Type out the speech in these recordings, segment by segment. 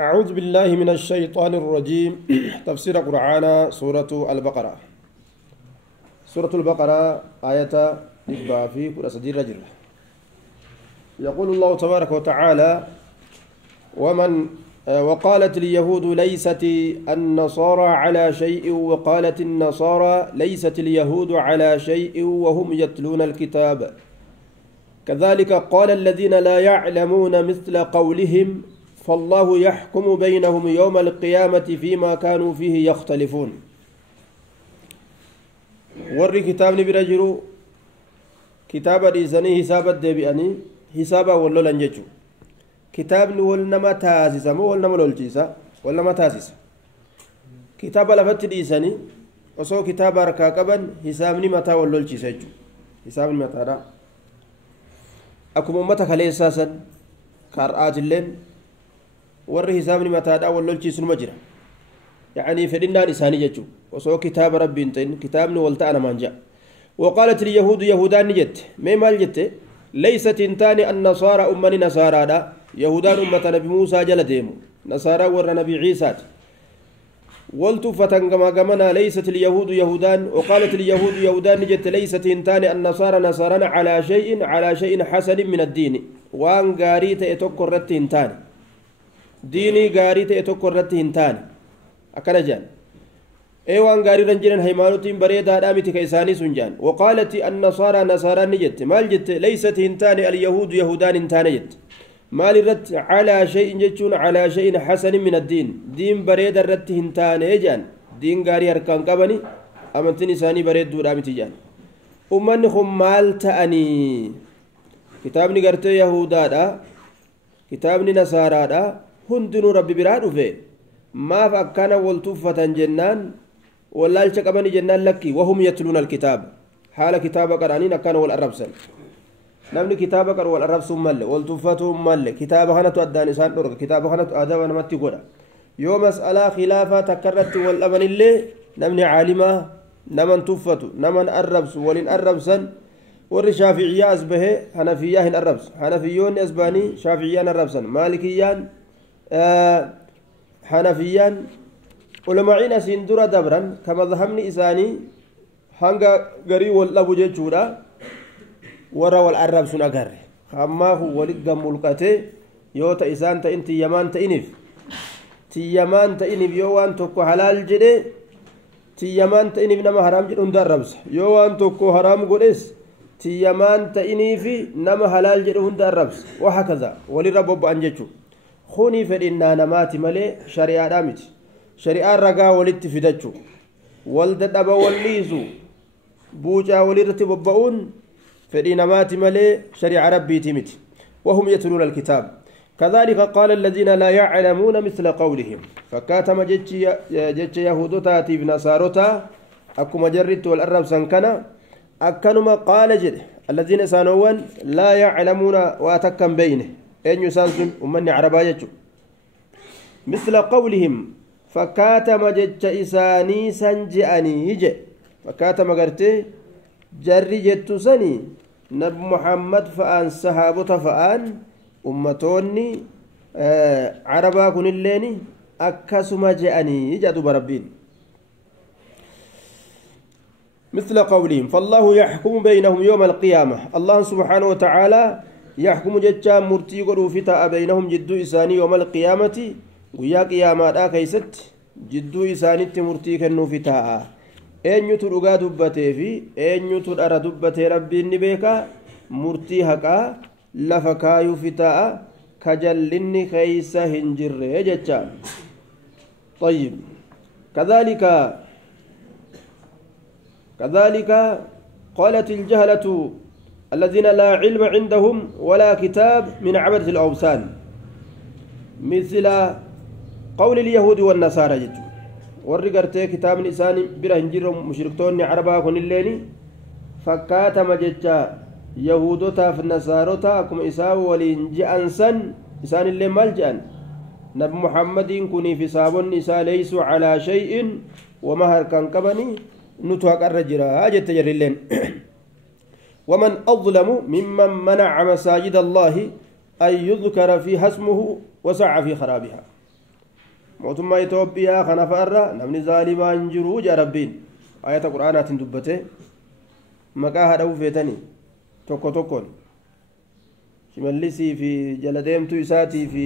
أعوذ بالله من الشيطان الرجيم تفسير قرآن سورة البقرة سورة البقرة آية إبا في كل سجير رجل يقول الله تبارك وتعالى وقالت اليهود ليست النصارى على شيء وقالت النصارى ليست اليهود على شيء وهم يتلون الكتاب كذلك قال الذين لا يعلمون مثل قولهم فالله يحكم بينهم يوم القيامة فيما كانوا فيه يختلفون ور كتاب برجرو كتاب ديساني حساب الدبياني حسابا ولولا نجو كتاب ولنما تاسيسا مو ولنما لولتيسا ولنما تاسيسا كتاب لفت ديساني وسو كتاب ركاكبا حسابني متى ولولتيسا جو حسابني متى دا أكم أمتك ليساسا كارآت اللين warri hisaabni mataadhaa wallolchiisun ma jira يعني فدنا لساني جتو وسو كتاب ربي انتين كتابني والتأنا مانجا وقالت اليهود يهودان نجت ما مال جت ليست انتاني النصارى أمني نصارى دا يهودان أمة نبي موسى جل ديمو نصارى ور نبي عيسى ولتو فتنقما قمنا ليست اليهود يهودان وقالت اليهود يهودان نجت ليست انتاني النصارى نصارى على شيء حسن من الدين وان قاريت اتوكر رت انتاني diinii gaarii ta'e tokko irratti hin taane akkana jedhan waan gaariirran jiran haymaanotiin bareedaadhaa miti ka isaanii sun jedhan waqaalati annasaaraa nasaaraan ni jette maal jette leysati hin taane alyahuudu yahudaan hin taane jette maal irratti calaa shay'in jechuun calaa shay'in hasanin min addiin diin bareeda irratti hin taane jedhan diin gaarii harkaan qabani amantiin isaanii bareedduudha miti jedhan ummanni kun maal ta'anii kitaabni gartee yahudaadha kitaabni nasaaraadha hundinuu rabbi biraa dhufe maaf akkana wal tuffatan jennaan wallaalcha qabani jennaan lakki wahum yatluuna alkitaaba haala kitaaba qara'aniin akkana wal arrabsan namni kitaaba qaru wal arrabsuun malle wal tuffatuun malle kitaaba kanatu addaan isaan dhorga kitaaba kanatu adaba namatti godha yoo mas'alaa khilaafaa takkarratti wal dhabanillee namni caalimaa naman tuffatu naman arrabsu walin arrabsan warri shaafi'iyyaa as bahee hanafiyyaa hin arrabsu hanafiyyoonni as bahanii shaafi'iyyaan arrabsan maalikiyyaan حنفيان علماء أسين درا دبرا كما ذهبني إساني هنگا غري والأبو جيشورا ورا والعرب سنقر خما هو ولقا ملقته يوتا إسان تإنتي يمان تإنف تي يمان تإنف يوان توكو حلال جده تي يمان تإنف نما حرام جده اندار ربس يوان توكو حرام قدس تي يمان تإنف نما حلال جده اندار ربس وهكذا ولرب أنجيشو خوني فإننا نمات ملي شريعة دامت شريعة رقا ولدت فدتشو والدد أبا والليزو بوجا ولدت ببعون فإننا مات ملي شريعة ربي تمت وهم يتلون الكتاب كذلك قال الذين لا يعلمون مثل قولهم فكاتم جتش يهودتا بنصارتا أكو مجرد والأرب سنكنا أكنما قال جد الذين سانوان لا يعلمون واتكم بينه أين يسانسون ومن عربا يجو مثل قولهم فكاتم جج إساني سنجأني يجي فكاتم قرتي جري جتو سني نب محمد فآن صحابة فآن أمتوني عربا كن الليني أكسم جأني يجادوا بربين مثل قولهم فالله يحكم بينهم يوم القيامة الله سبحانه وتعالى يحكم جتشا مرتي قدو فتا بينهم جدو إساني يوم القيامة ويا قيامات كيست جدو إساني مرتي كنو فتا أين يتر أغا دبته في أين يتر أرى دبته ربي النبيكا مرتي هكا لفكا يفتا كجلني خيسا هنجر جتشا طيب كذلك قالت الجهلة الذين لا علم عندهم ولا كتاب من عبدة الأوثان مثل قول اليهود والنصارى جدوا ورقرتي كتاب الإنسان برهنجر مشركتون عربا كن الليني فكات مججا يهودوتا في النصاروتا كم إساو ولينجي أنسان إسان اللي ملجأن نبي محمد كني في صابون إسا ليسوا على شيء ومهر كان كبني نتوك الرجرة هاجت جري اللين ومن أظلم ممن منع مساجد الله أن يذكر فيها اسمه وسعى في خرابها mootummaa Itoophiyaa kana fa'arra namni zaalimaa hin jiru jaa rabbiin ayata quraanaatiin dubbate maqaa haadha ufeetanii tokko tokkoon shimallisii fi jala deemtuu isaatii fi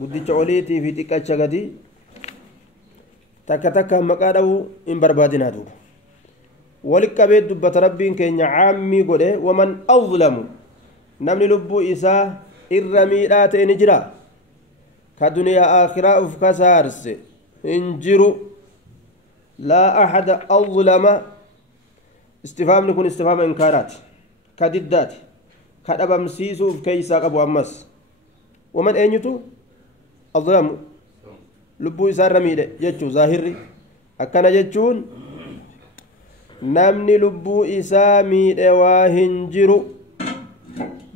guddicha oliitii fi xiqqacha gadi takka takka maqaa dha'uu hin barbaadinaa duuba walitti qabee dubbata rabbiin keenya caammii godhe waman azlamu namni lubbuu isaa irra miidhaa ta'e ni jira ka duniyaa aakhiraa uf kasaarse hin jiru laa ahada azlama istifaamni kun istifaama inkaaraati ka diddaati ka dhabamsiisuu uf keeysaa qabu ammas waman eenyutu azlamu lubbuu isaa irra miidhe jechuu zaahirri akkana jechuun namni lubbuu isaa miidhe waa hin jiru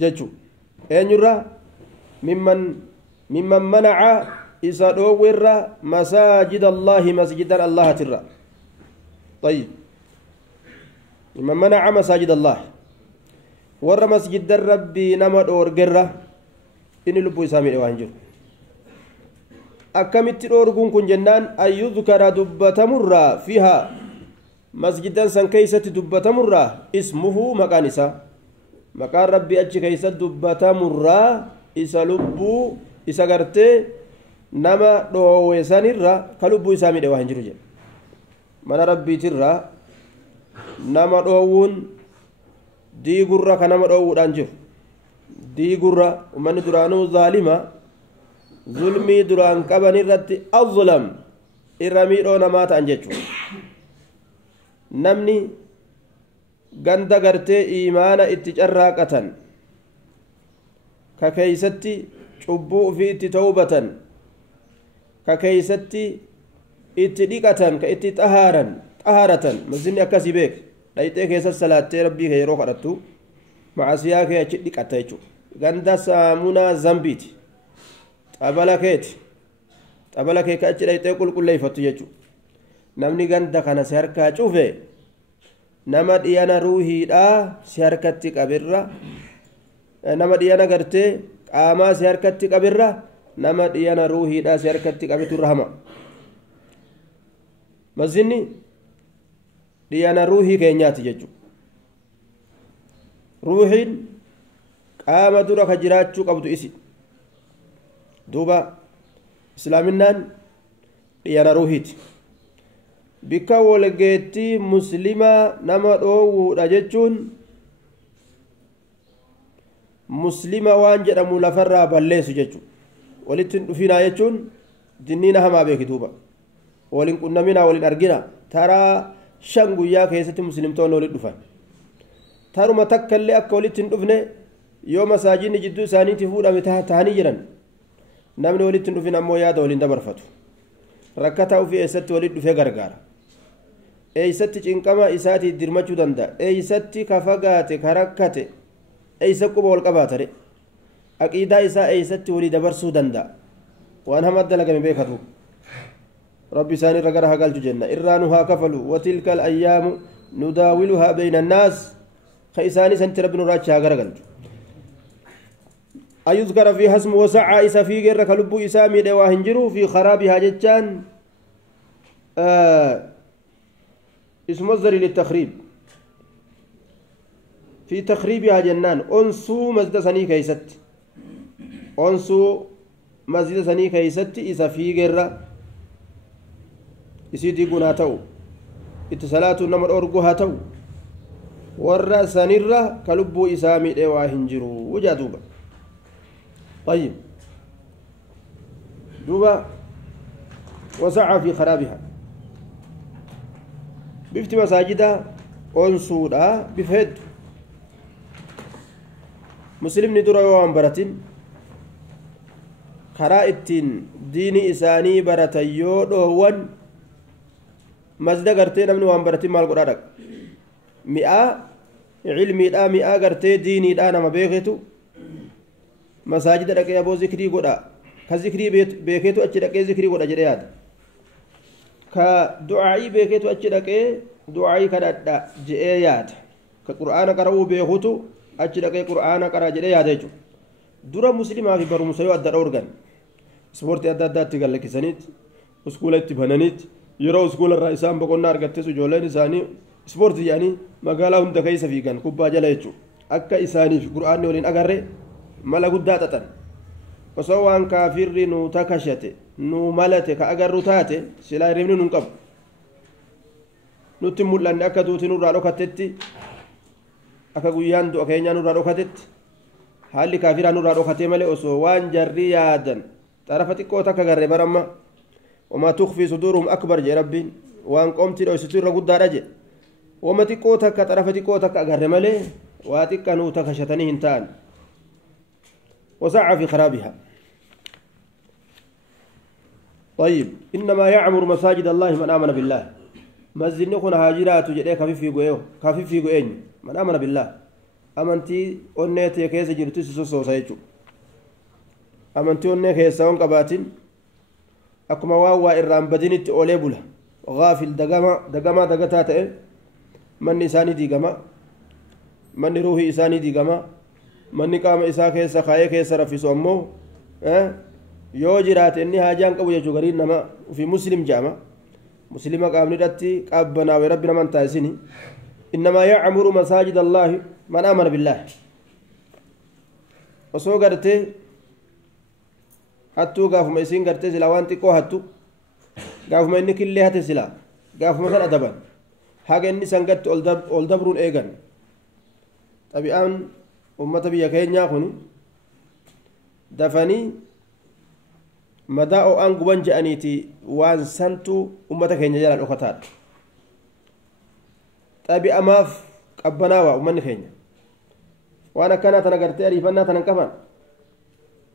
jechuu eenyurra mimman manaca isa dhoowwirra masaajid allaahi masjidan allahatirra طيب ممن منع مساجد الله ور مسجد ربي نما دورغرا إن لبو إسامي وان جرو أكمت دورغون كن جنان أن يذكر دبة مرة فيها مسجدا سن كيسة دبة مرة اسمه مكانسا مكان ربي أجي كيسة دبة مرة إسا لبو إسا غرتي نما دووي سانيرا كلبو إسامي وان جرو جن من ربي ترى nama dhoowwuun diigurra ka nama dhoowwuudhaan jiru diigurra ummanni duraanuu zaalima zulmii duraan qaban irratti azlam irra miidhoo namaa ta'an jechuudha namni ganda gartee iimaana itti carraaqatan ka keeysatti cubbuu ufii itti tawbatan ka keeysatti itti dhiqatan ka itti xahaaratan masjidni akkasii beek dhayxee keessa salaattee rabbii kee yeroo kadhattu macasiyaa kee achi dhiqatta jechuudha ganda saamunaa zambiiti xabala kee ka achi dhayxee qulqulleeyfattu jechuudha namni ganda kana si harkaa cufe nama dhiyana ruuhiidhaa si harkatti qabirra nama dhiyana gartee qaamaa si harkatti qabirra nama dhiyana ruuhiidhaa si harkatti qabitu irra hama masjidni dhiyana ruuhii keenyaati jechuudha ruuhiin qaama dura ka jiraachuu qabdu isi duuba islaaminaan dhiyana ruuhiiti bikka walgeettii muslimaa nama dhoowwuudha jechuun muslima waan jedhamu lafarraa balleessu jechuudha walittiin dhufinaa jechuun dinniina hamaa beeki duuba waliin qunnaminaa waliin argina taraa 5 guyyaa keessatti muslimtoonni walitti dhufan taruma takka illee akka walitti hin dhufne yoo masaajidni jidduu isaaniitti fuudhame ta'anii jiran namni walitti hin dhufin ammoo yaada waliin dabarfatu rakkataa ofii eessatti walitti dhufee gargaara eessatti cinqama isaatii dirmachuu danda'a eessatti ka fagaate ka rakkate eessa quba wal qabaatare aqiidaa isaa eessatti walii dabarsuu danda'a waan hamaa dalagame beekatu ربي ساني رجرها قال جنة إرانها كفلوا وتلك الأيام نداولها بين الناس خيساني سنت ربنا راجها قال أيذكر فيها اسم وسعى إسا في غير كلب إسامي دواهنجرو في خرابها جتان اسم مصدر للتخريب في تخريبها جنان أنسو مزد سني كيست أنسو مزد سني كيست إسا في غير isiitii kun haa ta'u itti salaatuun nama dhorgu haa ta'u warra sanirra ka lubbuu isaa miidhee waa hin jiru wujaa duuba طيب duuba وسعى في خرابها bifti masaajida onsuudha bifa hedduu muslimni dura yoo waan baratin karaa ittiin diini isaanii baratan yoo dhoowwan masjida gartee namni waan baratin maal godhaa dhaqa mi'aa cilmiidhaa mi'aa gartee diiniidhaa nama beeketu masaajida dhaqee aboo zikrii godha ka zikrii beeketu achi dhaqee zikrii godha jedhee yaada ka du'aa'ii beeketu achi dhaqee du'aa'ii kadhadha jedhee yaada ka qur'aana qara'uu beekutu achi dhaqee qur'aana qara jedhee yaada jechuudha dura muslimaa fi barumsa yoo adda dhorgan ispoortii adda addaatti gallakkisaniit اسكولت بنانيت يرو اسكول الرئيسان بقولنا أرجعت سجولين إساني سبورت يعني مقالة هم دكايس في كان كوبا جلايتشو أكا إساني في القرآن ولين أجرّي ملا قدّاتة وسوان كافر نو تكشته نو ملته كأجرّو تاته سلا يرمي ننقب نتم لأن أكدوت نور ركعتتي أكجويان دو أكينيان نور ركعتت حال كافر نور ركعتي ملء وسوان جرّي يادن تعرفتي كوتا كجرّي برما وما تخفي صدورهم أكبر يا ربي وان قمت لو ستير قدّارة جي وما تكوتا كتعرفتي كوتا كجرّي ملء واتك نو تكشتني هنتان وسعى في خرابها طيب إنما يعمر مساجد الله من آمن بالله مسجد نكون هاجرات جدي كافي في غوين من آمن بالله أمنتي أنتي كيس جرتي سوسو سايتو أمنتي أنتي كيس سون قباتين أكما واوا إرام بدينت أوليبولا غافل دقما دقتات من إساني ديقما من روحي إساني ديقما من قام إساء كيس خاية كيس رفيسو أمو yoo jiraate inni haajaan qabu jechuu gariin nama fi muslim jaama muslima qaabni irratti qabbanaa'e rabbi naman taasisini innamaa ya'muru masaajida allaahi man aamana billaahi osoo gartee hattuu gaafuma isiin gartee silaa waan xiqqoo hattu gaafuma inni killee hate silaa gaafuma san adaban haga inni sangatti ol dabruun eegan xabi'aan ummata biyya keenyaa kun dafanii madaa'oo aan guban je'aniiti waan santu ummata keenya jala dhokataadha xabi'amaaf qabbanaawaa ummanni keenya waan akkanaa tana gartee ariifannaa tanan qaban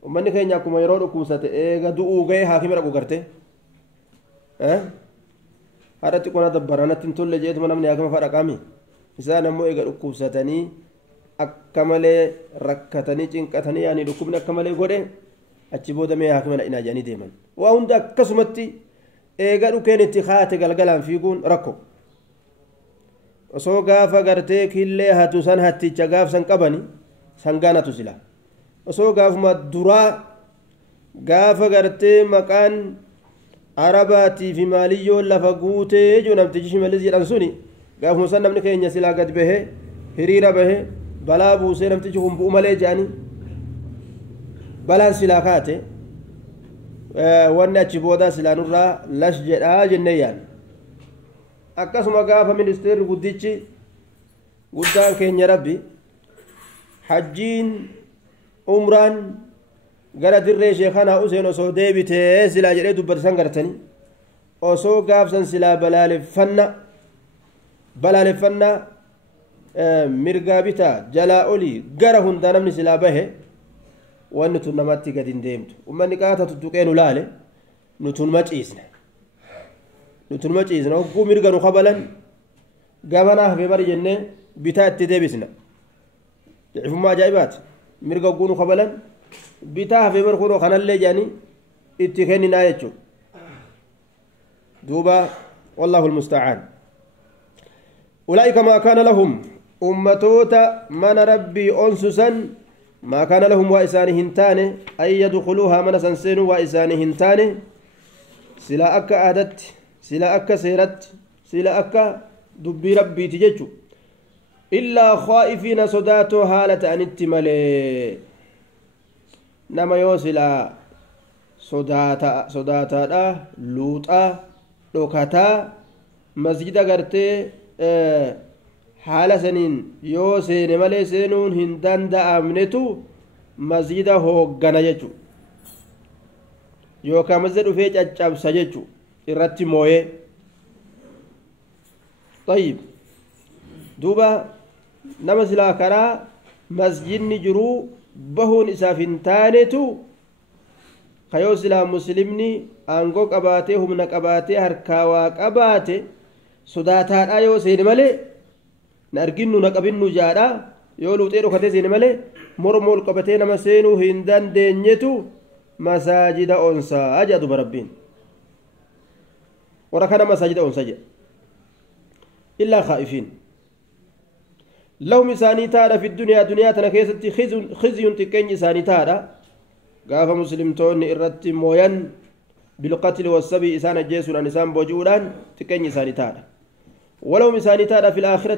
ummanni keenya akkuma yeroo dhukkubsate eega du'uu ga'e haakimi dhaqu gartee haadhatti qona dabbaranatti hin tolle jeetuma namni haakima fadha qaami isaan ammoo eega dhukkubsatanii akka malee rakkatanii cinqatanii yaani dhukkubni akka malee godhe achi booda mee haakima dha'inaa jedhanii deeman waa hunda akkasumatti eega dhukeen itti haate galgalaan fiiguun rakko osoo gaafa gartee killee hatu san hatticha gaaf san qabani sangaanatu sila osoo gaafuma duraa gaafa gartee maqaan arabaatii fi maaliyyoo lafa guutee juu namtichi shimalis jedhan suni gaafuma san namni keenya silaa gad bahee hiriira bahee balaa buusee namtichi kun bu'u malee jedhanii balaan silaa kaate wanni achi booda silaa nurraa lash jedhaa jennee yaan akkasuma gaafa ministeerri guddichi guddaan keenya rabbi hajjiin umraan gara dirree sheekanaa useen osoo deebitee silaa jedhee dubbatisan gartanii osoo gaafsan silaa balaaleffannaa mirgaa bitaa jalaa olii gara hundaa namni silaa bahe wanni tun namatti gad hin deemtu ummanni qaata tuttuqee nu laale nutun maciisne hogguu mirga nu qabalan gabanaa hafee bari jennee bitaa itti deebisna dicifummaa ajaa'ibaati mirga hogguu nu qabalan bitaa hafee bari kunoo kanallee jedhanii itti kenninaa jechuudha duuba wallaahu almusta'aan ulaa'ika maa kaana lahum ummatoota mana rabbii onsusan ما كان لهم وإسانه هنتانه أن يدخلوها من سنسين وإسانه هنتانه سلا أكا أهدت سلا أكا سيرت سلا أكا دبي ربي تججو إلا خائفين صداتو هالة أن التمالي نما يوصلا صداتا لوطا لوكاتا مسجد غرتي haala saniin yoo seene malee seenuun hin danda'amnetu masjida hooggana jechu yookaan masjida dhufee caccabsa jechu irratti mooyee طيب duuba nama silaa karaa masjidni jiruu bahuun isaaf hin taanetu kayoo silaa muslimni aangoo qabaatee humna qabaatee harkaa waa qabaate sodaataadhaa yoo seene malee na arginnu na qabinnu jaadha yoo luuxee dhokatee seene malee mormoo ol qabatee nama seenuu hin dandeenyetu masaajida onsaa jedha duba rabbiin warra kana masaajida onsa jedha illaa khaa'ifiin lahum isaanii taadha fi duniyaa tana keessatti khizyun xiqqeenyi isaanii taadha gaafa muslimtoonni irratti mooyan بالقتل والسبي إسان الجيس عن إسان بوجودان تكني إسان تادا ولو إسان تادا في الآخرة